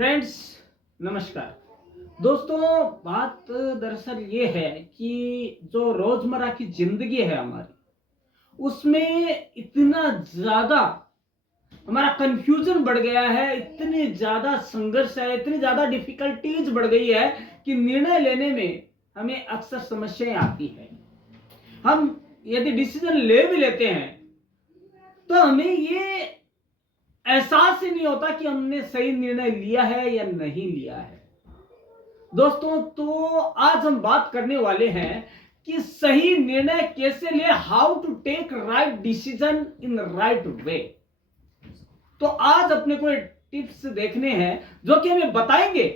Friends, नमस्कार। दोस्तों, बात दरअसल ये है कि जो रोजमर्रा की जिंदगी है हमारी, उसमें इतना ज्यादा हमारा कंफ्यूजन बढ़ गया है, इतनी ज्यादा संघर्ष है, इतनी ज्यादा डिफिकल्टीज बढ़ गई है कि निर्णय लेने में हमें अक्सर समस्याएं आती है। हम यदि डिसीजन ले भी लेते हैं तो हमें ये एहसास ही नहीं होता कि हमने सही निर्णय लिया है या नहीं लिया है। दोस्तों, तो आज हम बात करने वाले हैं कि सही निर्णय कैसे ले, how to take right decision in right way. तो आज अपने को टिप्स देखने हैं जो कि हमें बताएंगे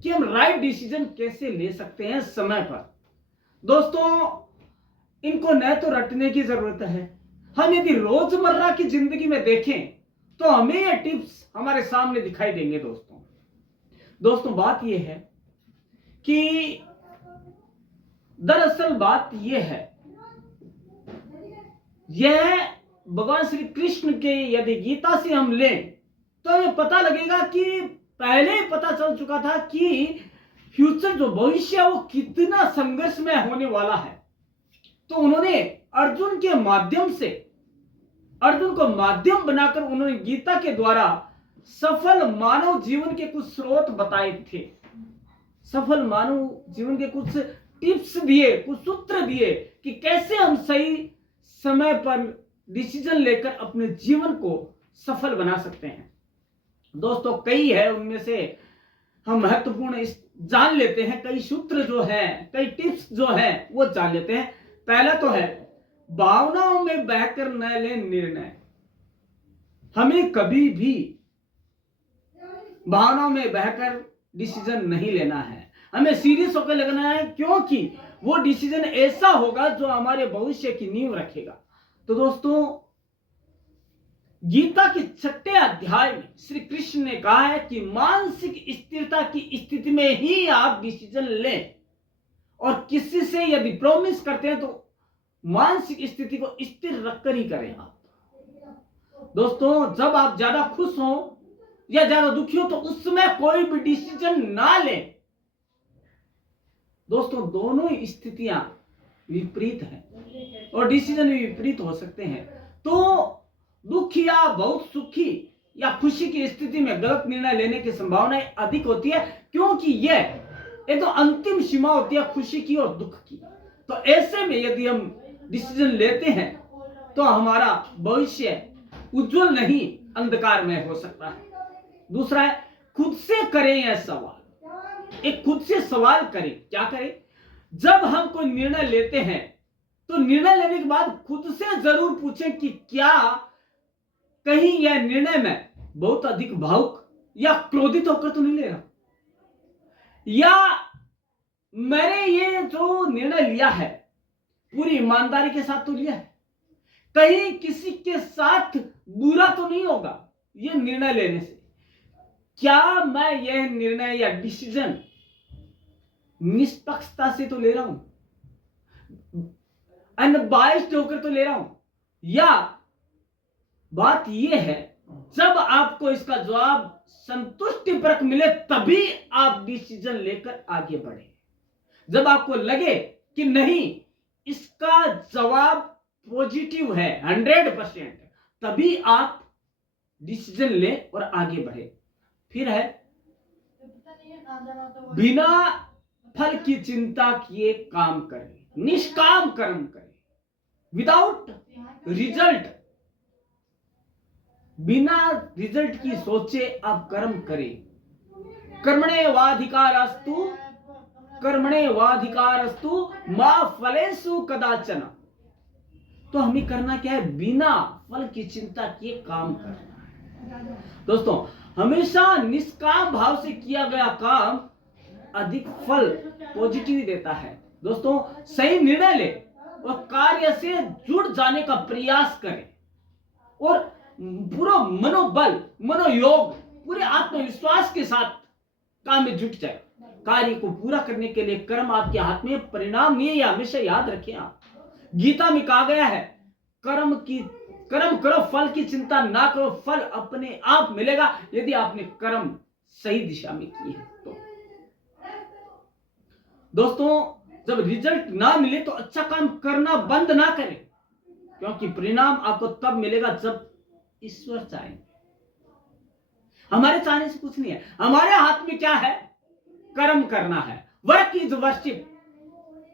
कि हम राइट डिसीजन कैसे ले सकते हैं समय पर। दोस्तों, इनको न तो रटने की जरूरत है, हम यदि रोजमर्रा की जिंदगी में देखें तो हमें ये टिप्स हमारे सामने दिखाई देंगे। दोस्तों, बात यह है कि दरअसल बात यह है, यह भगवान श्री कृष्ण के यदि गीता से हम लें तो हमें पता लगेगा कि पहले ही पता चल चुका था कि फ्यूचर जो भविष्य है वो कितना संघर्ष में होने वाला है। तो उन्होंने अर्जुन के माध्यम से, अर्जुन को माध्यम बनाकर उन्होंने गीता के द्वारा सफल मानव जीवन के कुछ स्रोत बताए थे, सफल मानव जीवन के कुछ टिप्स दिए, कुछ सूत्र दिए कि कैसे हम सही समय पर डिसीजन लेकर अपने जीवन को सफल बना सकते हैं। दोस्तों, कई है, उनमें से हम महत्वपूर्ण जान लेते हैं, कई सूत्र जो है, कई टिप्स जो है वो जान लेते हैं। पहला तो है, भावनाओं में बहकर न ले निर्णय। हमें कभी भी भावनाओं में बहकर डिसीजन नहीं लेना है, हमें सीरियस होकर लगना है, क्योंकि वो डिसीजन ऐसा होगा जो हमारे भविष्य की नींव रखेगा। तो दोस्तों, गीता के 6वें अध्याय में श्री कृष्ण ने कहा है कि मानसिक स्थिरता की स्थिति में ही आप डिसीजन लें, और किसी से यदि प्रॉमिस करते हैं तो मानसिक स्थिति को स्थिर रखकर ही करें आप। दोस्तों, जब आप ज्यादा खुश हो या ज्यादा दुखी हो तो उस समय कोई भी डिसीजन ना लें। दोस्तों, दोनों ही स्थितियां विपरीत हैं और डिसीजन भी विपरीत हो सकते हैं। तो दुख या बहुत सुखी या खुशी की स्थिति में गलत निर्णय लेने की संभावनाएं अधिक होती है, क्योंकि यह एक तो अंतिम सीमा होती है खुशी की और दुख की। तो ऐसे में यदि हम डिसीजन लेते हैं तो हमारा भविष्य उज्जवल नहीं अंधकार में हो सकता है। दूसरा है, खुद से करें यह सवाल। एक खुद से सवाल करें, क्या करें? जब हम कोई निर्णय लेते हैं तो निर्णय लेने के बाद खुद से जरूर पूछें कि क्या कहीं यह निर्णय में बहुत अधिक भावुक या क्रोधित होकर तो नहीं ले रहा, या मैंने ये जो निर्णय लिया है पूरी ईमानदारी के साथ तो लिया है, कहीं किसी के साथ बुरा तो नहीं होगा ये निर्णय लेने से। क्या मैं यह निर्णय या डिसीजन निष्पक्षता से तो ले रहा हूं, अनबाइस्ड होकर तो ले रहा हूं? या बात यह है, जब आपको इसका जवाब संतुष्टिपरक मिले तभी आप डिसीजन लेकर आगे बढ़े। जब आपको लगे कि नहीं, इसका जवाब पॉजिटिव है 100%, तभी आप डिसीजन लें और आगे बढ़े। फिर है, बिना फल की चिंता किए काम करें, निष्काम कर्म करें, विदाउट रिजल्ट। बिना रिजल्ट की सोचे आप कर्म करें। कर्मण्येवाधिकारस्तु कर्मण्येवाधिकारस्तु मा फलेषु कदाचन। तो हमें करना क्या है? बिना फल की चिंता किए काम करना है। दोस्तों, हमेशा निष्काम भाव से किया गया काम अधिक फल पॉजिटिव देता है। दोस्तों, सही निर्णय ले और कार्य से जुड़ जाने का प्रयास करें और पूरा मनोबल, मनोयोग, पूरे आत्मविश्वास के साथ काम में जुट जाए। कार्य को पूरा करने के लिए कर्म आपके हाथ में, परिणाम नहीं है, यह हमेशा याद रखें आप। गीता में कहा गया है, कर्म करो, फल की चिंता ना करो, फल अपने आप मिलेगा यदि आपने कर्म सही दिशा में किए हैं। तो दोस्तों, जब रिजल्ट ना मिले तो अच्छा काम करना बंद ना करें, क्योंकि परिणाम आपको तब मिलेगा जब ईश्वर चाहेंगे। हमारे चाहने से कुछ नहीं है, हमारे हाथ में क्या है? कर्म करना है। वर्क इज वर्शिप,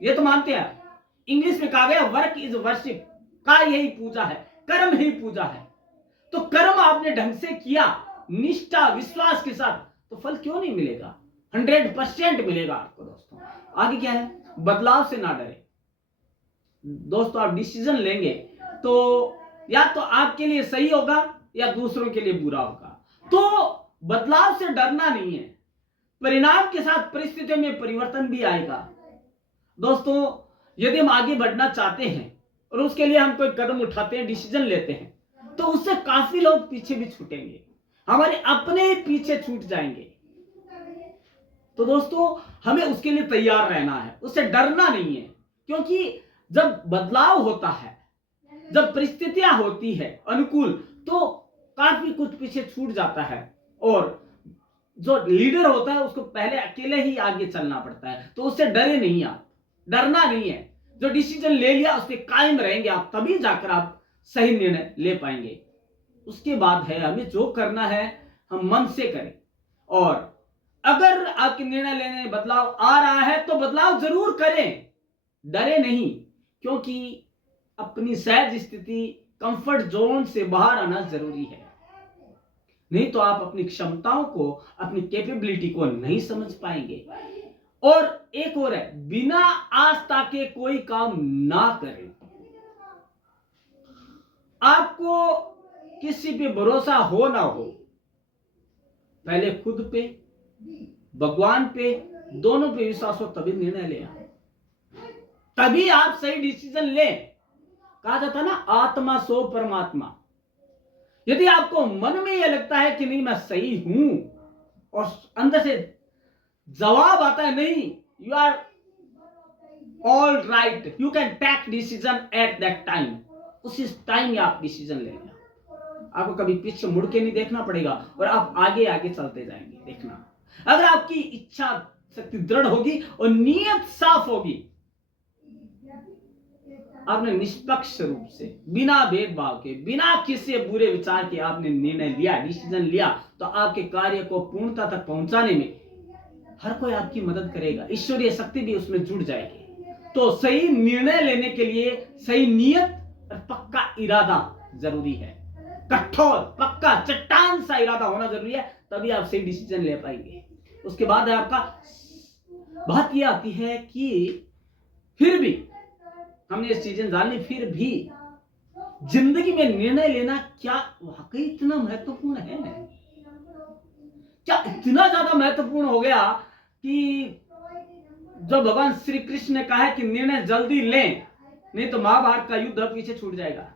ये तो मानते हैं। इंग्लिश में कहा गया वर्क इज वर्शिप, का यही पूजा है, कर्म ही पूजा है। तो कर्म आपने ढंग से किया, निष्ठा विश्वास के साथ, तो फल क्यों नहीं मिलेगा? 100% मिलेगा आपको। दोस्तों, आगे क्या है? बदलाव से ना डरे। दोस्तों, आप डिसीजन लेंगे तो या तो आपके लिए सही होगा या दूसरों के लिए बुरा होगा। तो बदलाव से डरना नहीं है, परिणाम के साथ परिस्थितियों में परिवर्तन भी आएगा। दोस्तों, यदि हम आगे बढ़ना चाहते हैं और उसके लिए हम कोई कदम उठाते हैं, डिसीजन लेते हैं, तो उससे काफी लोग पीछे भी छूटेंगे, हमारे अपने पीछे छूट जाएंगे। तो दोस्तों, हमें उसके लिए तैयार रहना है, उससे डरना नहीं है। क्योंकि जब बदलाव होता है, जब परिस्थितियां होती है अनुकूल, तो काफी कुछ पीछे छूट जाता है, और जो लीडर होता है उसको पहले अकेले ही आगे चलना पड़ता है। तो उससे डरे नहीं, आप डरना नहीं है। जो डिसीजन ले लिया उस पर कायम रहेंगे आप, तभी जाकर आप सही निर्णय ले पाएंगे। उसके बाद है, हमें जो करना है हम मन से करें, और अगर आपके निर्णय लेने में बदलाव आ रहा है तो बदलाव जरूर करें, डरे नहीं। क्योंकि अपनी सहज स्थिति, कंफर्ट जोन से बाहर आना जरूरी है। नहीं तो आप अपनी क्षमताओं को, अपनी कैपेबिलिटी को नहीं समझ पाएंगे। और एक और है, बिना आस्था के कोई काम ना करें। आपको किसी पे भरोसा हो ना हो, पहले खुद पे, भगवान पे, दोनों पे विश्वास हो, तभी निर्णय लें, तभी आप सही डिसीजन लें। कहा जाता ना, आत्मा सो परमात्मा। यदि आपको मन में यह लगता है कि नहीं मैं सही हूं, और अंदर से जवाब आता है नहीं, you are all right, you can take decision at that time, उसी टाइम आप डिसीजन लेंगे। आपको कभी पीछे मुड़ के नहीं देखना पड़ेगा, और आप आगे आगे चलते जाएंगे। देखना, अगर आपकी इच्छा शक्ति दृढ़ होगी और नीयत साफ होगी, आपने निष्पक्ष रूप से, बिना भेदभाव के, बिना किसी बुरे विचार के आपने निर्णय लिया, डिसीजन लिया, तो आपके कार्य को पूर्णता तक पहुंचाने में हर कोई आपकी मदद करेगा, ईश्वरीय शक्ति भी उसमें जुड़ जाएगी। तो सही निर्णय लेने के लिए सही नियत और पक्का इरादा जरूरी है। कठोर, पक्का, चट्टान सा इरादा होना जरूरी है, तभी आप सही डिसीजन ले पाएंगे। उसके बाद है आपका, बात यह आती है कि फिर भी हमने ये चीजें जान ली, फिर भी जिंदगी में निर्णय लेना क्या वाकई इतना महत्वपूर्ण है? क्या इतना ज्यादा महत्वपूर्ण हो गया कि जो भगवान श्री कृष्ण ने कहा है कि निर्णय जल्दी लें, नहीं तो महाभारत का युद्ध पीछे छूट जाएगा।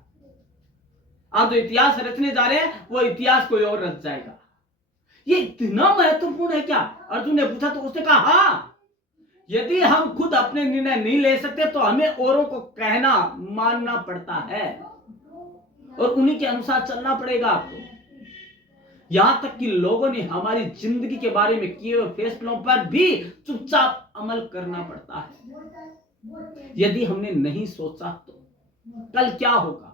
आप जो इतिहास रचने जा रहे हैं वो इतिहास कोई और रच जाएगा। ये इतना महत्वपूर्ण है क्या? अर्जुन ने पूछा तो उसने कहा, हाँ, यदि हम खुद अपने निर्णय नहीं ले सकते तो हमें औरों को कहना मानना पड़ता है, और उन्हीं के अनुसार चलना पड़ेगा आपको। यहां तक कि लोगों ने हमारी जिंदगी के बारे में किए हुए फैसलों पर भी चुपचाप अमल करना पड़ता है। यदि हमने नहीं सोचा तो कल क्या होगा,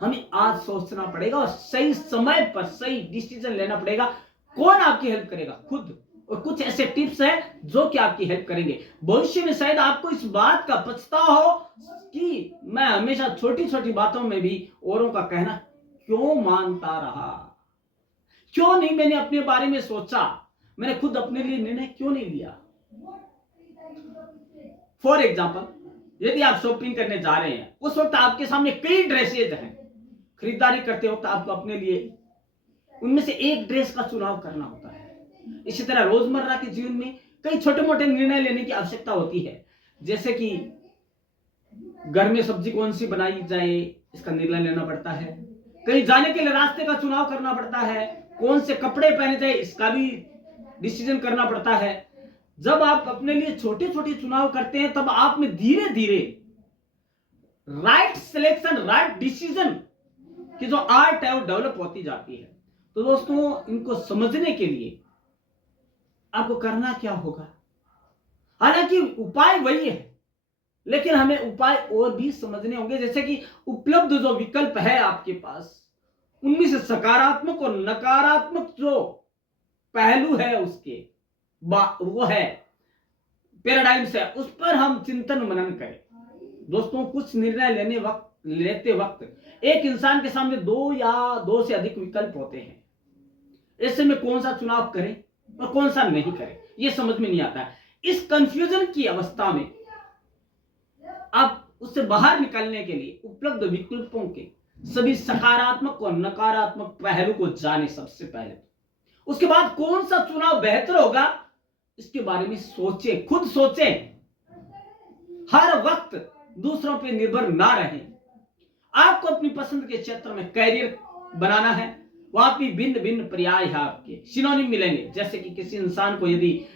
हमें आज सोचना पड़ेगा, और सही समय पर सही डिसीजन लेना पड़ेगा। कौन आपकी हेल्प करेगा? खुद। और कुछ ऐसे टिप्स हैं जो कि आपकी हेल्प करेंगे। भविष्य में शायद आपको इस बात का पछतावा हो कि मैं हमेशा छोटी छोटी बातों में भी औरों का कहना क्यों मानता रहा, क्यों नहीं मैंने अपने बारे में सोचा, मैंने खुद अपने लिए निर्णय क्यों नहीं लिया। फॉर एग्जाम्पल, यदि आप शॉपिंग करने जा रहे हैं, उस वक्त आपके सामने कई ड्रेसेज हैं, खरीदारी करते वक्त आपको अपने लिए उनमें से एक ड्रेस का चुनाव करना होता है। इसी तरह रोजमर्रा के जीवन में कई छोटे मोटे निर्णय लेने की आवश्यकता होती है, जैसे कि घर में सब्जी कौन सी बनाई जाए, इसका निर्णय लेना पड़ता है। कहीं जाने के लिए रास्ते का चुनाव करना पड़ता है, कौन से कपड़े पहने जाए इसका भी डिसीजन करना पड़ता है। जब आप अपने लिए छोटे छोटे चुनाव करते हैं, तब आप में धीरे धीरे राइट सिलेक्शन, राइट डिसीजन की जो आर्ट है वो डेवलप होती जाती है। तो दोस्तों, इनको समझने के लिए आपको करना क्या होगा? हालांकि उपाय वही है, लेकिन हमें उपाय और भी समझने होंगे। जैसे कि उपलब्ध जो विकल्प है आपके पास, उनमें से सकारात्मक और नकारात्मक जो पहलू है उसके वो है पैराडाइम्स है, उस पर हम चिंतन मनन करें। दोस्तों, कुछ निर्णय लेते वक्त एक इंसान के सामने दो या दो से अधिक विकल्प होते हैं। ऐसे में कौन सा चुनाव करें और कौन सा नहीं करें, यह समझ में नहीं आता है। इस कंफ्यूजन की अवस्था में आप उससे बाहर निकलने के लिए उपलब्ध विकल्पों के सभी सकारात्मक और नकारात्मक पहलू को जाने सबसे पहले। उसके बाद कौन सा चुनाव बेहतर होगा इसके बारे में सोचें, खुद सोचें। हर वक्त दूसरों पर निर्भर ना रहें। आपको अपनी पसंद के क्षेत्र में कैरियर बनाना है, वहां भी भिन्न भिन्न पर्याय है, आपके सिनोनिम मिलेंगे। जैसे कि किसी इंसान को यदि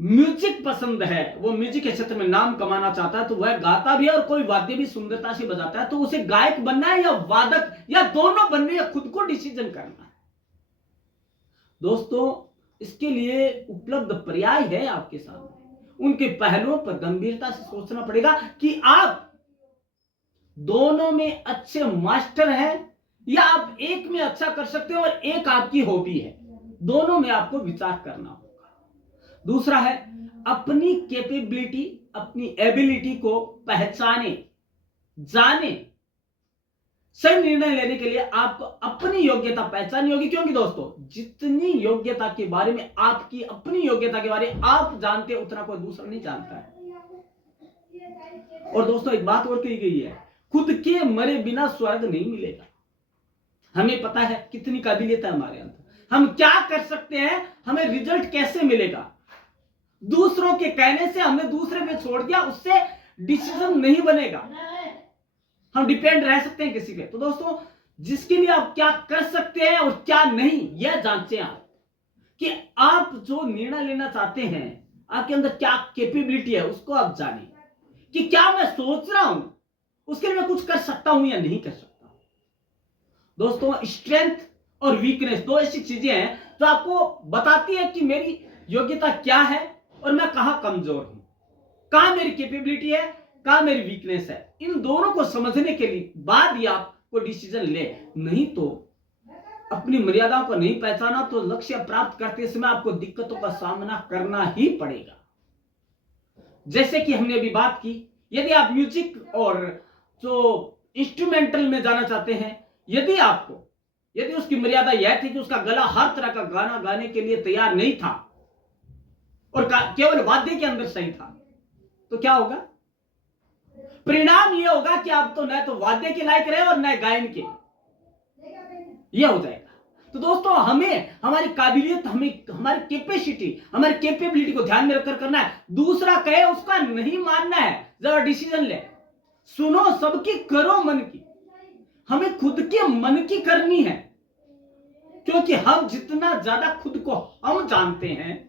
म्यूजिक पसंद है, वो म्यूजिक के क्षेत्र में नाम कमाना चाहता है, तो वह गाता भी है और कोई वाद्य भी सुंदरता से बजाता है, तो उसे गायक बनना है या वादक या दोनों बनने, या खुद को डिसीजन करना है। दोस्तों, इसके लिए उपलब्ध पर्याय है आपके सामने, उनके पहलुओं पर गंभीरता से सोचना पड़ेगा कि आप दोनों में अच्छे मास्टर हैं या आप एक में अच्छा कर सकते हो और एक आपकी हॉबी है। दोनों में आपको विचार करना होगा। दूसरा है अपनी कैपेबिलिटी, अपनी एबिलिटी को पहचाने, जाने। सही निर्णय लेने के लिए आपको अपनी योग्यता पहचाननी होगी, क्योंकि दोस्तों, जितनी योग्यता के बारे में आपकी अपनी योग्यता के बारे में आप जानते हैं, उतना कोई दूसरा नहीं जानता है। और दोस्तों, एक बात और कही गई है, खुद के मरे बिना स्वर्ग नहीं मिलेगा। हमें पता है कितनी काबिलियत है हमारे अंदर, हम क्या कर सकते हैं, हमें रिजल्ट कैसे मिलेगा। दूसरों के कहने से हमने दूसरे पे छोड़ दिया, उससे डिसीजन नहीं बनेगा। हम डिपेंड रह सकते हैं किसी पे। तो दोस्तों, जिसके लिए आप क्या कर सकते हैं और क्या नहीं, यह जांचें आप कि आप जो निर्णय लेना चाहते हैं, आपके अंदर क्या कैपेबिलिटी है, उसको आप जानें कि क्या मैं सोच रहा हूं उसके लिए मैं कुछ कर सकता हूं या नहीं कर सकता। दोस्तों, स्ट्रेंथ और वीकनेस दो ऐसी चीजें हैं जो आपको बताती है कि मेरी योग्यता क्या है और मैं कहां कमजोर हूं, कहां मेरी कैपेबिलिटी है, कहां मेरी वीकनेस है। इन दोनों को समझने के लिए बाद ही आप कोई डिसीजन ले। नहीं तो अपनी मर्यादाओं को नहीं पहचाना तो लक्ष्य प्राप्त करते समय आपको दिक्कतों का सामना करना ही पड़ेगा। जैसे कि हमने अभी बात की, यदि आप म्यूजिक और जो इंस्ट्रूमेंटल में जाना चाहते हैं, यदि उसकी मर्यादा यह थी कि उसका गला हर तरह का गाना गाने के लिए तैयार नहीं था और केवल वाद्य के अंदर सही था, तो क्या होगा? परिणाम यह होगा कि आप तो न तो वाद्य के लायक रहे और न गायन के। यह हो जाएगा। तो दोस्तों, हमें हमारी काबिलियत, हमारी कैपेसिटी, हमारी कैपेबिलिटी को ध्यान में रखकर करना है। दूसरा कहे उसका नहीं मानना है, जरा डिसीजन ले, सुनो सबकी, करो मन की। हमें खुद के मन की करनी है, क्योंकि हम जितना ज्यादा खुद को हम जानते हैं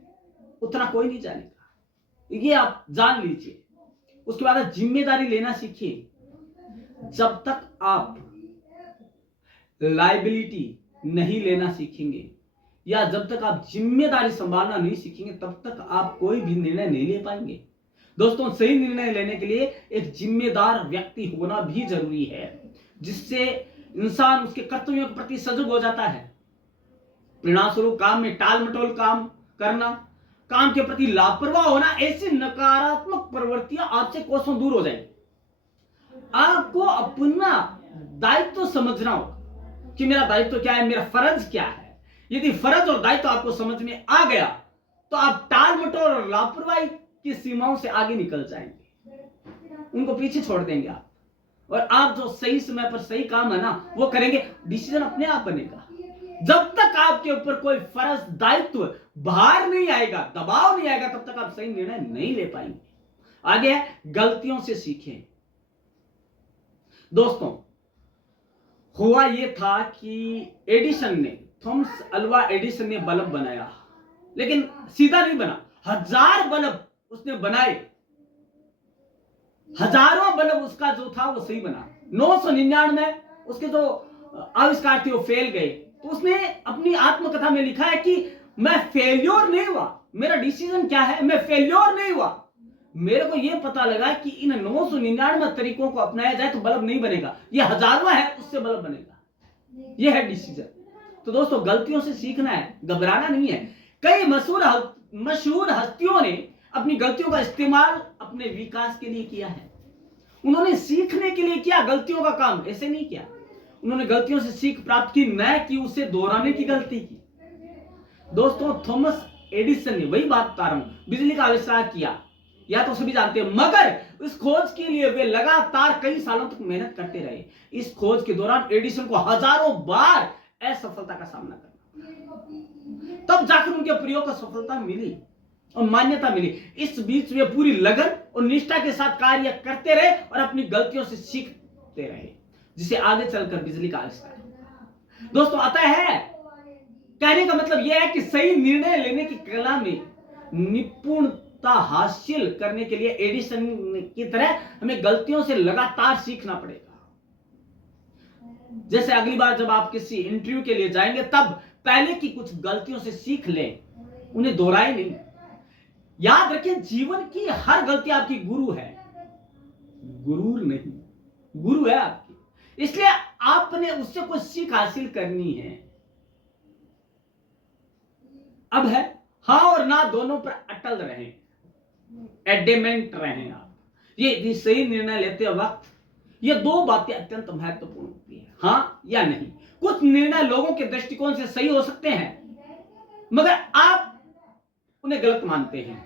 उतना कोई नहीं जानेगा। ये आप जान लीजिए। उसके बाद जिम्मेदारी लेना सीखिए। जब तक आप लायबिलिटी नहीं लेना सीखेंगे या जब तक आप जिम्मेदारी संभालना नहीं सीखेंगे, तब तक आप कोई भी निर्णय नहीं ले पाएंगे। दोस्तों, सही निर्णय लेने के लिए एक जिम्मेदार व्यक्ति होना भी जरूरी है, जिससे इंसान उसके कर्तव्यों के प्रति सजग हो जाता है। परिणाम स्वरूप काम में टाल मटोल काम करना, काम के प्रति लापरवाह होना, ऐसी नकारात्मक प्रवृत्तियां आपसे कोसों दूर हो जाएंगी। आपको अपना दायित्व समझना होगा कि मेरा दायित्व क्या है, मेरा फर्ज क्या है। यदि फर्ज और दायित्व आपको समझ में आ गया तो आप टाल मटोल और लापरवाही की सीमाओं से आगे निकल जाएंगे, उनको पीछे छोड़ देंगे आप, और आप जो सही समय पर सही काम है ना वो करेंगे। डिसीजन अपने आप बनेगा। जब तक आपके ऊपर कोई फर्ज, दायित्व, भार नहीं आएगा, दबाव नहीं आएगा, तब तक आप सही निर्णय नहीं ले पाएंगे। आगे है गलतियों से सीखें। दोस्तों, हुआ यह था कि थॉमस अल्वा एडिसन ने बल्ब बनाया, लेकिन सीधा नहीं बना। 1000 बल्ब उसने बनाए, हजारों बल्ब उसका जो था वो सही बना। 999 उसके जो आविष्कार थे वो फेल गए। तो उसने अपनी आत्मकथा में लिखा है कि मैं फेल्योर नहीं हुआ, मेरा डिसीजन क्या है, मैं फेल्योर नहीं हुआ। मेरे को यह पता लगा कि इन 999 तरीकों को अपनाया जाए तो बल्ब नहीं बनेगा, ये हजारवां है उससे बल्ब बनेगा। यह है डिसीजन। तो दोस्तों गलतियों से सीखना है, घबराना नहीं है। कई मशहूर हस्तियों ने अपनी गलतियों का इस्तेमाल अपने विकास के लिए किया है। उन्होंने सीखने के लिए किया गलतियों का काम, ऐसे नहीं किया। उन्होंने गलतियों से सीख प्राप्त की, न कि उसे दोहराने की गलती की। दोस्तों थॉमस एडिसन ने, वही बात बता रहा हूं, बिजली का आविष्कार किया, या तो सभी जानते हैं, मगर इस खोज के लिए वे लगातार कई सालों तक मेहनत करते रहे। इस खोज के दौरान एडिसन को हजारों बार असफलता का सामना करना, तब जाकर उनके प्रयोग को सफलता मिली और मान्यता मिली। इस बीच वे पूरी लगन और निष्ठा के साथ कार्य करते रहे और अपनी गलतियों से सीखते रहे, जिसे आगे चलकर बिजली का आविष्कार। दोस्तों अतः है, कहने का मतलब यह है कि सही निर्णय लेने की कला में निपुणता हासिल करने के लिए एडिसन की तरह हमें गलतियों से लगातार सीखना पड़ेगा। जैसे अगली बार जब आप किसी इंटरव्यू के लिए जाएंगे, तब पहले की कुछ गलतियों से सीख लें, उन्हें दोहराए नहीं। याद रखें, जीवन की हर गलती आपकी गुरु है, गुरूर नहीं, गुरु है आपकी। इसलिए आपने उससे कुछ सीख हासिल करनी है। अब है हां और ना दोनों पर अटल रहें, एडेमेंट रहें आप। ये सही निर्णय लेते वक्त ये दो बातें अत्यंत महत्वपूर्ण होती है, हां या नहीं। कुछ निर्णय लोगों के दृष्टिकोण से सही हो सकते हैं, मगर आप उन्हें गलत मानते हैं।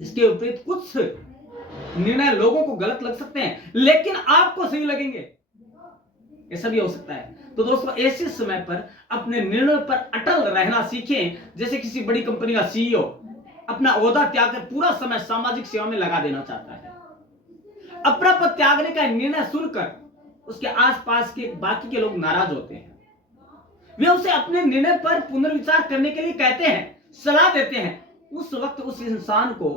इसके विपरीत कुछ निर्णय लोगों को गलत लग सकते हैं, लेकिन आपको सही लगेंगे, ऐसा भी हो सकता है। तो दोस्तों ऐसे समय पर अपने निर्णय पर अटल रहना सीखें। जैसे किसी बड़ी कंपनी का सीईओ अपना ओहदा त्याग कर पूरा समय सामाजिक सेवा में लगा देना चाहता है। अपना पद त्यागने का निर्णय सुनकर उसके आसपास के बाकी के लोग नाराज होते हैं। वे उसे अपने निर्णय पर पुनर्विचार करने के लिए कहते हैं, सलाह देते हैं। उस वक्त उस इंसान को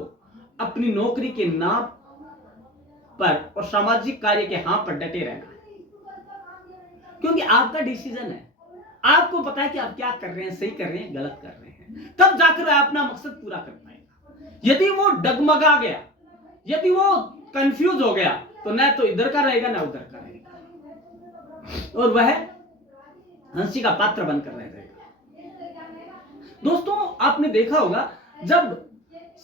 अपनी नौकरी के नाम पर और सामाजिक कार्य के हां पर डटे रहना है, क्योंकि आपका डिसीजन है। आपको पता है कि आप क्या कर रहे हैं, सही कर रहे हैं, गलत कर रहे हैं, तब जाकर वह अपना मकसद पूरा कर पाएगा। यदि वो डगमगा गया, यदि वो कंफ्यूज हो गया, तो न तो इधर का रहेगा न उधर का रहेगा, और वह हंसी का पात्र बनकर रह जाएगा। दोस्तों आपने देखा होगा, जब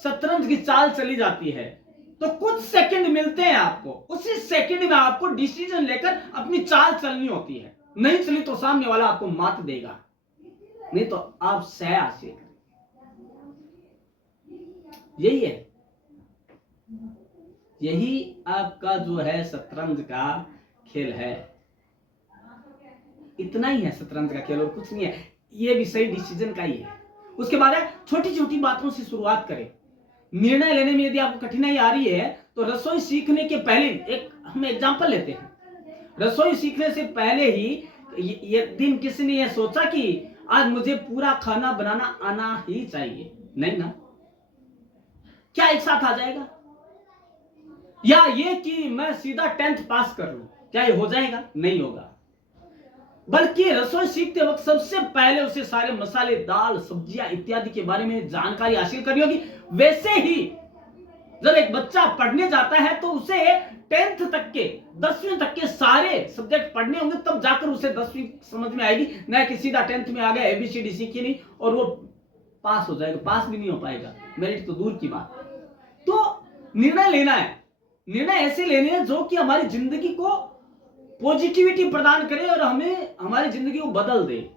शतरंज की चाल चली जाती है तो कुछ सेकंड मिलते हैं आपको, उसी सेकंड में आपको डिसीजन लेकर अपनी चाल चलनी होती है। नहीं चली तो सामने वाला आपको मात देगा, नहीं तो आप सह हासिल करेंगे। यही है, यही आपका जो है शतरंज का खेल है। इतना ही है शतरंज का खेल, और कुछ नहीं है। ये भी सही डिसीजन का ही है। उसके बाद है, छोटी छोटी बातों से शुरुआत करें। निर्णय लेने में यदि आपको कठिनाई आ रही है, तो रसोई सीखने के पहले हम एग्जांपल लेते हैं। रसोई सीखने से पहले ही ये दिन किसी ने यह सोचा कि आज मुझे पूरा खाना बनाना आना ही चाहिए? नहीं ना। क्या एक साथ आ जाएगा? या ये कि मैं सीधा 10th पास कर लूं, क्या ये हो जाएगा? नहीं होगा। बल्कि रसोई सीखते वक्त सबसे पहले उसे सारे मसाले, दाल, सब्जियां इत्यादि के बारे में जानकारी हासिल करनी होगी। वैसे ही जब एक बच्चा पढ़ने जाता है तो उसे 10th तक के, 10वीं तक के सारे सब्जेक्ट पढ़ने होंगे, तब जाकर उसे 10वीं समझ में आएगी। न कि सीधा 10th में आ गया, ABCD सीखी नहीं और वो पास हो जाएगा। पास भी नहीं हो पाएगा, मेरिट तो दूर की बात। तो निर्णय लेना है, निर्णय ऐसे लेने हैं जो कि हमारी जिंदगी को पॉजिटिविटी प्रदान करे और हमें हमारी जिंदगी को बदल दे।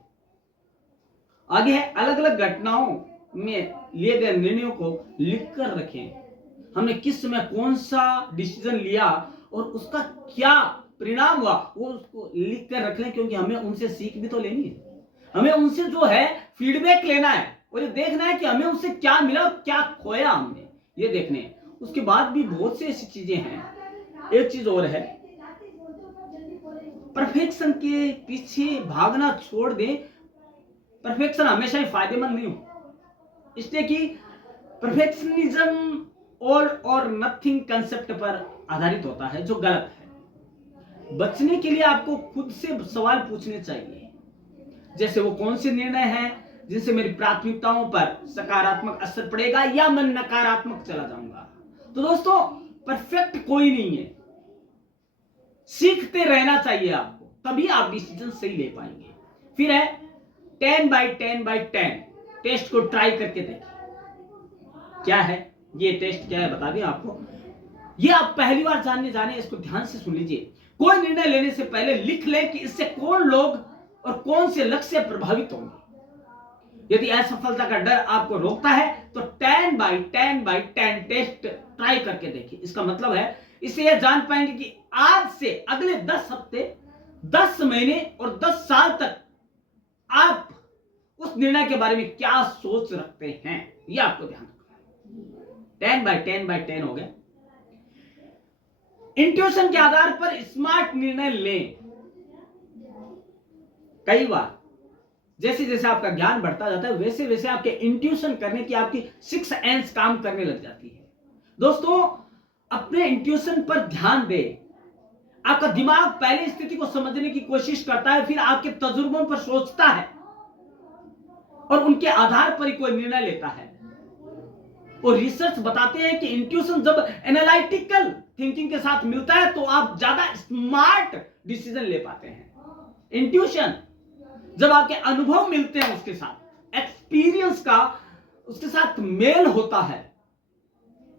आगे है, अलग अलग घटनाओं में लिए गए निर्णयों को लिखकर रखें। हमने किस समय कौन सा डिसीजन लिया और उसका क्या परिणाम हुआ, वो उसको लिख कर रख लें, क्योंकि हमें उनसे सीख भी तो लेनी है। हमें उनसे जो है फीडबैक लेना है और ये देखना है कि हमें उससे क्या मिला और क्या खोया हमने, ये देखने हैं। उसके बाद भी बहुत सी ऐसी चीजें हैं। एक चीज और है, परफेक्शन के पीछे भागना छोड़ दें। परफेक्शन हमेशा ही फायदेमंद नहीं हो, इसलिए कि परफेक्शनिज्म ऑल और नथिंग कंसेप्ट पर आधारित होता है, जो गलत है। बचने के लिए आपको खुद से सवाल पूछने चाहिए, जैसे वो कौन से निर्णय हैं जिनसे मेरी प्राथमिकताओं पर सकारात्मक असर पड़ेगा या मैं नकारात्मक चला जाऊंगा। तो दोस्तों, परफेक्ट कोई नहीं है, सीखते रहना चाहिए आपको, तभी आप डिसीजन सही ले पाएंगे। फिर है 10x10x10 टेस्ट को ट्राई करके देखिए। क्या है ये टेस्ट, क्या है बता दें आपको। ये आप पहली बार जानने जाने, इसको ध्यान से सुन लीजिए। कोई निर्णय लेने से पहले लिख लें कि इससे कौन लोग और कौन से लक्ष्य प्रभावित होंगे। यदि असफलता का डर आपको रोकता है तो 10x10x10 टेस्ट ट्राई करके देखिए। इसका मतलब है, इससे यह जान पाएंगे कि आज से अगले 10 हफ्ते, 10 महीने और 10 साल तक आप उस निर्णय के बारे में क्या सोच रखते हैं। यह आपको ध्यान रखना है। 10x10x10 हो गया। इंट्यूशन के आधार पर स्मार्ट निर्णय लें। कई बार जैसे जैसे आपका ज्ञान बढ़ता जाता है, वैसे वैसे आपके इंट्यूशन करने की आपकी 6 सेंस काम करने लग जाती है। दोस्तों, अपने इंट्यूशन पर ध्यान दें। आपका दिमाग पहले स्थिति को समझने की कोशिश करता है, फिर आपके तजुर्बों पर सोचता है और उनके आधार पर ही कोई निर्णय लेता है। और रिसर्च बताते हैं कि इंट्यूशन जब एनालिटिकल थिंकिंग के साथ मिलता है तो आप ज्यादा स्मार्ट डिसीजन ले पाते हैं। इंट्यूशन जब आपके अनुभव मिलते हैं, उसके साथ एक्सपीरियंस का उसके साथ मेल होता है,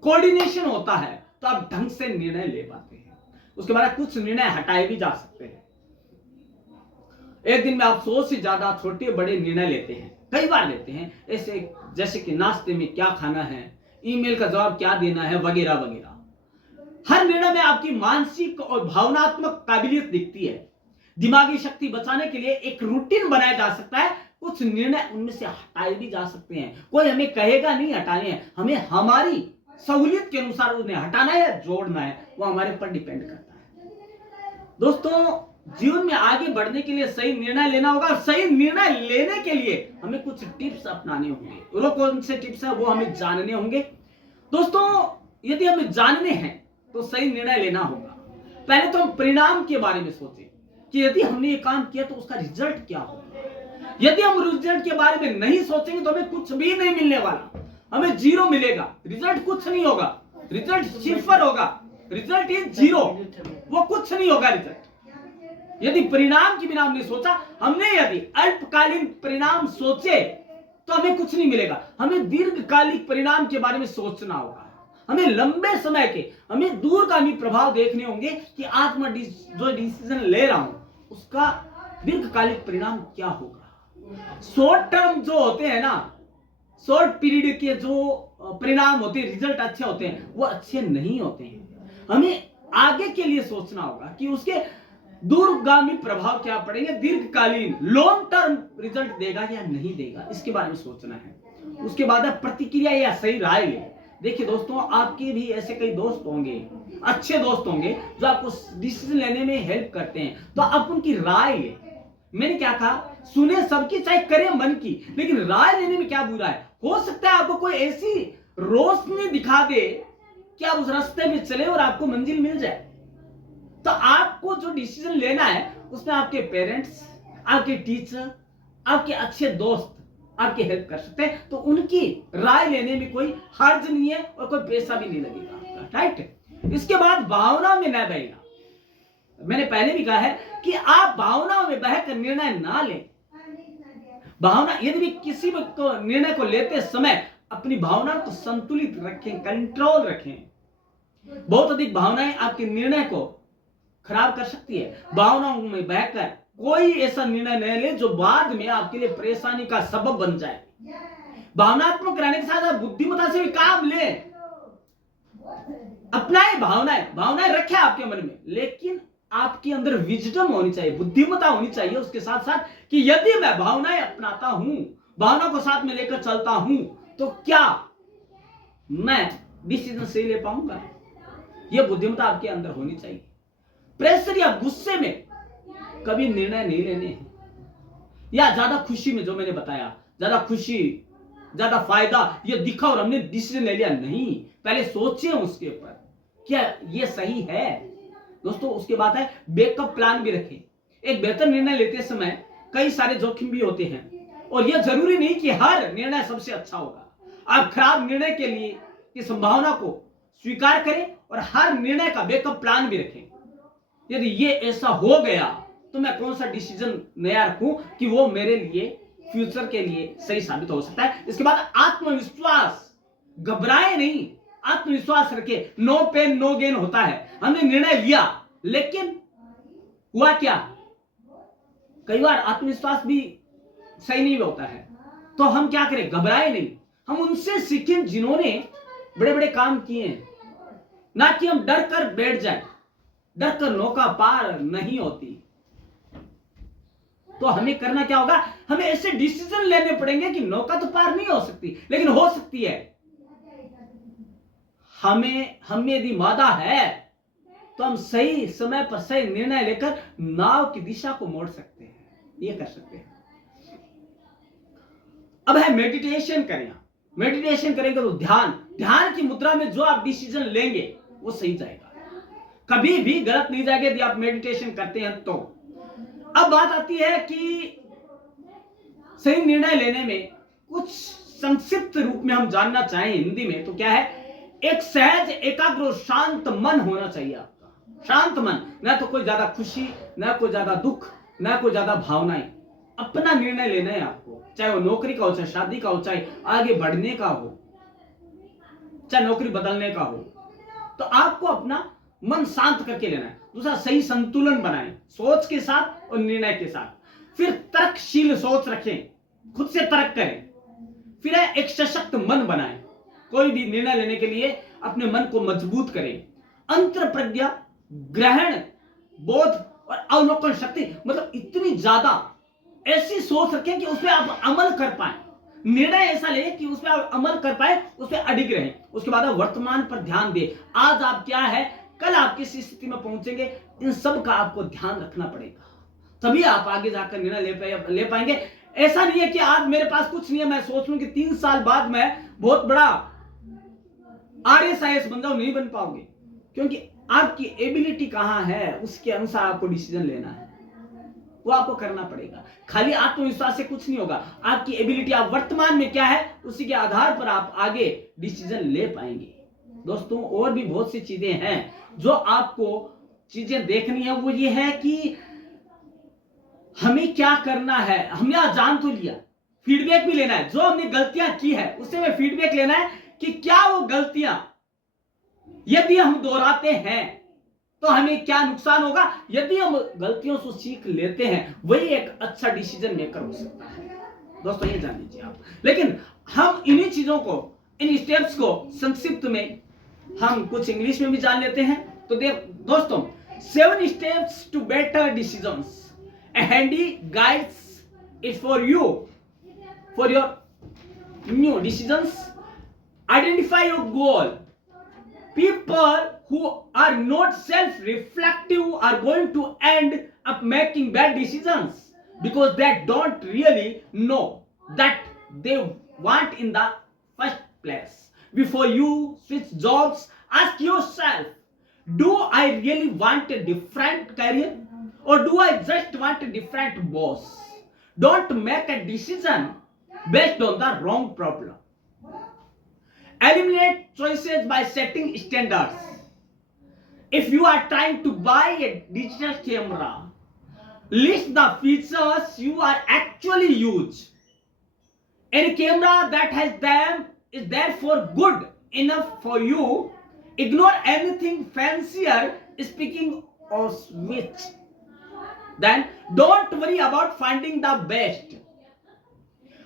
कोऑर्डिनेशन होता है, तो आप ढंग से निर्णय ले पाते हैं। उसके बाद कुछ निर्णय हटाए भी जा सकते हैं। एक दिन में आप 100 से ज्यादा छोटे बड़े निर्णय लेते हैं, कई बार लेते हैं, ऐसे जैसे कि नाश्ते में क्या खाना है, ईमेल का जवाब क्या देना है, वगैरह वगैरह। हर निर्णय में आपकी मानसिक और भावनात्मक काबिलियत दिखती है। दिमागी शक्ति बचाने के लिए एक रूटीन बनाया जा सकता है। कुछ निर्णय उनमें से हटाए भी जा सकते हैं। कोई हमें कहेगा नहीं हटाने हैं, हमें हमारी सहूलियत के अनुसार उन्हें हटाना है या जोड़ना है, वो हमारे पर डिपेंड करता है। दोस्तों, जीवन में आगे बढ़ने के लिए सही निर्णय लेना होगा, और सही निर्णय लेने के लिए हमें कुछ टिप्स अपनाने होंगे। वो कौन से टिप्स है, वो हमें जानने होंगे। दोस्तों, यदि हमें जानने हैं तो सही निर्णय लेना होगा। पहले तो हम परिणाम के बारे में सोचें कि यदि हमने ये काम किया तो उसका रिजल्ट क्या होगा। यदि हम रिजल्ट के बारे में नहीं सोचेंगे तो हमें कुछ भी नहीं मिलने वाला, हमें 0 मिलेगा। रिजल्ट कुछ नहीं होगा, रिजल्ट 0 होगा। रिजल्ट इज 0, वो कुछ नहीं होगा रिजल्ट। यदि परिणाम की बिना हमने सोचा, हमने यदि अल्पकालीन परिणाम सोचे तो हमें कुछ नहीं मिलेगा। हमें दीर्घकालिक परिणाम के बारे में सोचना होगा। हमें लंबे समय के, हमें दूरगामी प्रभाव देखने होंगे कि आज मैं जो डिसीजन ले रहा हूं उसका दीर्घकालिक परिणाम क्या होगा। शॉर्ट टर्म जो होते हैं ना, शॉर्ट पीरियड के जो परिणाम होते हैं, रिजल्ट अच्छे होते हैं, वो अच्छे नहीं होते हैं। हमें आगे के लिए सोचना होगा कि उसके दूरगामी प्रभाव क्या पड़ेंगे, दीर्घकालीन लॉन्ग टर्म रिजल्ट देगा या नहीं देगा, इसके बारे में सोचना है। उसके बाद प्रतिक्रिया या सही राय ले। देखिए दोस्तों, आपके भी ऐसे कई दोस्त होंगे, अच्छे दोस्त होंगे, जो आपको डिसीजन लेने में हेल्प करते हैं, तो आप उनकी राय ले। मैंने क्या कहा, सुने सबकी, चाहे करे मन की, लेकिन राय लेने में क्या बुरा है। हो सकता है आपको कोई ऐसी रोशनी दिखा दे कि आप उस रास्ते में चले और आपको मंजिल मिल जाए। तो आपको जो डिसीजन लेना है उसमें आपके पेरेंट्स, आपके टीचर, आपके अच्छे दोस्त आपकी हेल्प कर सकते हैं। तो उनकी राय लेने में कोई हर्ज नहीं है और कोई पैसा भी नहीं लगेगा आपका, राइट। इसके बाद भावना में न बहना। मैंने पहले भी कहा है कि आप भावनाओं में बहकर निर्णय ना लें। भावना, यदि भी किसी को निर्णय को लेते समय अपनी भावना को संतुलित रखें, कंट्रोल रखें। बहुत अधिक भावनाएं आपके निर्णय को खराब कर सकती है। भावनाओं में बहकर कोई ऐसा निर्णय नहीं ले जो बाद में आपके लिए परेशानी का सबब बन जाए। भावनात्मक रहने के साथ आप बुद्धिमत्ता से भी काम ले, अपनाए भावनाएं रखें आपके मन में, लेकिन आपके अंदर विजडम होनी चाहिए, बुद्धिमत्ता होनी चाहिए उसके साथ साथ कि यदि मैं भावनाएं अपनाता हूं, भावना को साथ में लेकर चलता हूं, तो क्या मैं डिसीजन सही ले पाऊंगा। यह बुद्धिमत्ता आपके अंदर होनी चाहिए। प्रेशर या गुस्से में कभी निर्णय नहीं लेने हैं, या ज्यादा खुशी में, जो मैंने बताया, ज्यादा खुशी, ज्यादा फायदा ये दिखा और हमने डिसीजन ले लिया, नहीं। पहले सोचिए उसके ऊपर क्या ये सही है। दोस्तों, उसके बाद है बैकअप प्लान भी रखें। एक बेहतर निर्णय लेते समय कई सारे जोखिम भी होते हैं और यह जरूरी नहीं कि हर निर्णय सबसे अच्छा होगा। आप खराब निर्णय के लिए की संभावना को स्वीकार करें और हर निर्णय का बैकअप प्लान भी रखें। यदि ये ऐसा हो गया तो मैं कौन सा डिसीजन नया रखूं कि वो मेरे लिए फ्यूचर के लिए सही साबित हो सकता है। इसके बाद आत्मविश्वास, घबराए नहीं, आत्मविश्वास रखे। नो पेन नो गेन होता है। हमने निर्णय लिया लेकिन हुआ क्या, कई बार आत्मविश्वास भी सही नहीं होता है, तो हम क्या करें, घबराए नहीं, हम उनसे सीखें जिन्होंने बड़े बड़े काम किए हैं, ना कि हम डर कर बैठ जाए। डर कर नौका पार नहीं होती। तो हमें करना क्या होगा, हमें ऐसे डिसीजन लेने पड़ेंगे कि नौका तो पार नहीं हो सकती लेकिन हो सकती है। हमें यदि मादा है तो हम सही समय पर सही निर्णय लेकर नाव की दिशा को मोड़ सकते हैं, ये कर सकते हैं। अब है मेडिटेशन करें। मेडिटेशन करेंगे तो ध्यान की मुद्रा में जो आप डिसीजन लेंगे वो सही जाएगा, कभी भी गलत नहीं जाएगा यदि आप मेडिटेशन करते हैं तो। अब बात आती है कि सही निर्णय लेने में कुछ संक्षिप्त रूप में हम जानना चाहें हिंदी में तो क्या है, एक सहज एकाग्र और शांत मन होना चाहिए आपका। शांत मन, ना तो कोई ज्यादा खुशी, ना कोई ज्यादा दुख, ना कोई ज्यादा भावनाएं। अपना निर्णय लेना है आपको, चाहे वो नौकरी का हो, चाहे शादी का हो, चाहे आगे बढ़ने का हो, चाहे नौकरी बदलने का हो, तो आपको अपना मन शांत करके लेना है। दूसरा, सही संतुलन बनाएं सोच के साथ और निर्णय के साथ। फिर तर्कशील सोच रखें, खुद से तर्क करें। फिर है एक सशक्त मन बनाएं, कोई भी निर्णय लेने के लिए अपने मन को मजबूत करें। अंतर प्रज्ञा, ग्रहण, बोध और अवलोकन शक्ति, मतलब इतनी ज्यादा ऐसी सोच रखें कि उस पर आप अमल कर पाए। निर्णय ऐसा ले कि उस पर आप अमल कर पाए, उस पर अडिग रहें। उसके बाद वर्तमान पर ध्यान दें। आज आप क्या है, कल आप किस स्थिति में पहुंचेंगे, इन सब का आपको ध्यान रखना पड़ेगा, तभी आप आगे जाकर निर्णय ले पाएंगे। ऐसा नहीं है कि आज मेरे पास कुछ नहीं है, मैं सोच लूं कि 3 साल बाद मैं बहुत बड़ा RSIS बन जाऊं, नहीं बन पाओगे, क्योंकि आपकी एबिलिटी कहां है उसके अनुसार आपको डिसीजन लेना है, वो आपको करना पड़ेगा। खाली आत्मविश्वास से कुछ नहीं होगा। आपकी एबिलिटी, आप वर्तमान में क्या है उसी के आधार पर आप आगे डिसीजन ले पाएंगे। दोस्तों, और भी बहुत सी चीजें हैं जो आपको चीजें देखनी है। वो ये है कि हमें क्या करना है। हमने आज जान तो लिया, फीडबैक भी लेना है। जो हमने गलतियां की है उससे हमें फीडबैक लेना है कि क्या वो गलतियां यदि हम दोहराते हैं तो हमें क्या नुकसान होगा। यदि हम गलतियों से सीख लेते हैं, वही एक अच्छा डिसीजन मेकर हो सकता है। दोस्तों, ये जान लीजिए आप। लेकिन हम इन्हीं चीजों को, इन स्टेप्स को संक्षिप्त में हम कुछ इंग्लिश में भी जान लेते हैं। तो दोस्तों, 7 steps to better decisions, a handy guides is for you, for your new decisions. Identify your goal. People who are not self-reflective are going to end up making bad decisions because they don't really know that they want in the first place. Before you switch jobs, ask yourself, do I really want a different career? Or do I just want a different boss? Don't make a decision based on the wrong problem. Eliminate choices by setting standards. If you are trying to buy a digital camera, list the features you are actually use. Any camera that has them is therefore good enough for you. Ignore anything fancier, speaking of which. Then don't worry about finding the best.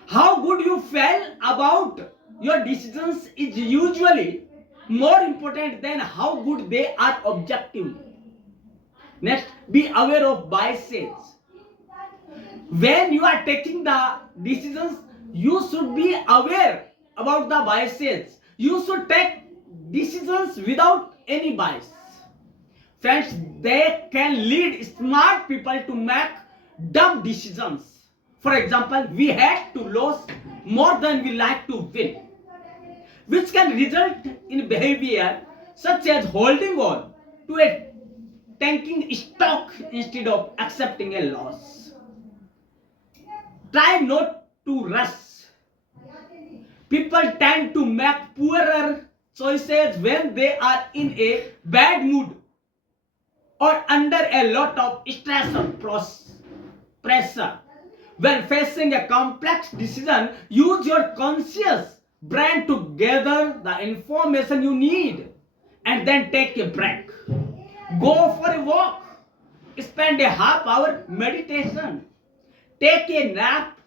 How good you feel about your decisions is usually more important than how good they are objectively. Next, be aware of biases. When you are taking the decisions, you should be aware about the biases. You should take decisions without any bias. Friends, they can lead smart people to make dumb decisions. For example, we had to lose more than we like to win, which can result in behavior such as holding on to a tanking stock instead of accepting a loss. Try not to rush. People tend to make poorer choices when they are in a bad mood or under a lot of stress or pressure. When facing a complex decision, use your conscious brain to gather the information you need and then take a break. Go for a walk, spend a half hour meditation, take a nap,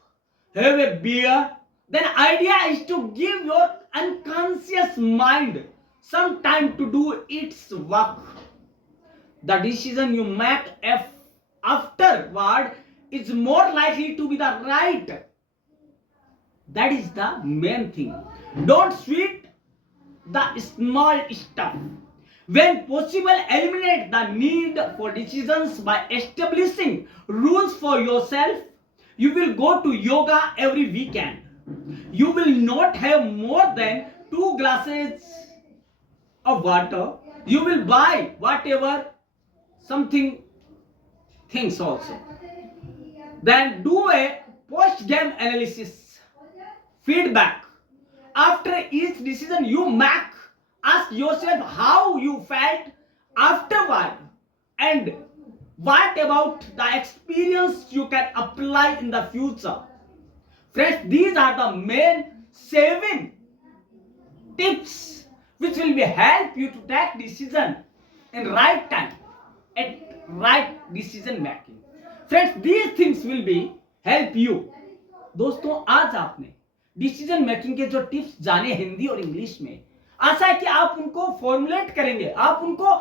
have a beer. Then idea is to give your unconscious mind some time to do its work. The decision you make afterward is more likely to be the right. That is the main thing. Don't sweat the small stuff. When possible, eliminate the need for decisions by establishing rules for yourself. You will go to yoga every weekend. You will not have more than 2 glasses of water. You will buy whatever something things also. Then do a post-game analysis. Feedback. After each decision you make, ask yourself how you felt afterward and what about the experience you can apply in the future. Friends, these are the main 7 tips which will be help you to take decision in right time at right decision making. Friends, these things will be help you. दोस्तों, आज आपने decision making के जो tips जाने हिंदी और English में, आशा है कि आप उनको फॉर्मुलेट करेंगे, आप उनको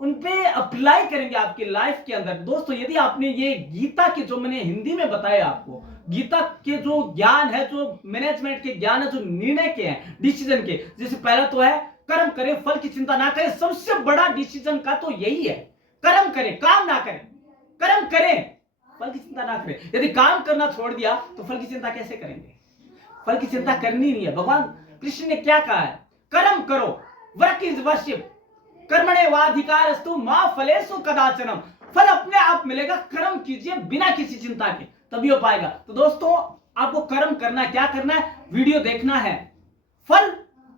उन पे अप्लाई करेंगे आपकी लाइफ के अंदर। दोस्तों, यदि आपने ये गीता के जो मैंने हिंदी में बताया आपको, गीता के जो ज्ञान है, जो मैनेजमेंट के ज्ञान है, जो निर्णय के हैं डिसीजन के, जैसे पहला तो है कर्म करें फल की चिंता ना करें। सबसे बड़ा डिसीजन का तो यही है, कर्म करें, काम ना करें। कर्म करें, फल की चिंता ना करें। यदि काम करना छोड़ दिया तो फल की चिंता कैसे करेंगे? फल की चिंता करनी नहीं है। भगवान कृष्ण ने क्या कहा है? कर्म करो, वर्क इज वर्शिप, कर्मण्येवाधिकारस्तु मा फलेषु कदाचन। फल अपने आप मिलेगा, कर्म कीजिए बिना किसी चिंता के, तभी हो पाएगा। तो दोस्तों, आपको कर्म करना, क्या करना है? वीडियो देखना है। फल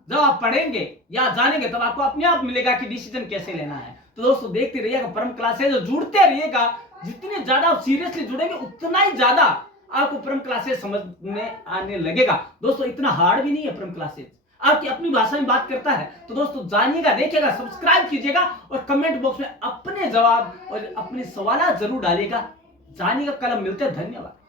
जब आप पढ़ेंगे या जानेंगे तब आपको अपने आप मिलेगा कि डिसीजन कैसे लेना है। तो दोस्तों, देखते रहिएगा परम क्लासेज, जो जुड़ते रहिएगा। जितने ज्यादा आप सीरियसली जुड़ेंगे उतना ही ज्यादा आपको परम क्लासेज समझ में आने लगेगा। दोस्तों, इतना हार्ड भी नहीं है परम क्लासेज, आपकी अपनी भाषा में बात करता है। तो दोस्तों, जानिएगा, देखिएगा, सब्सक्राइब कीजिएगा और कमेंट बॉक्स में अपने जवाब और अपने सवाल जरूर डालिएगा। जानिएगा, कल मिलते हैं। धन्यवाद।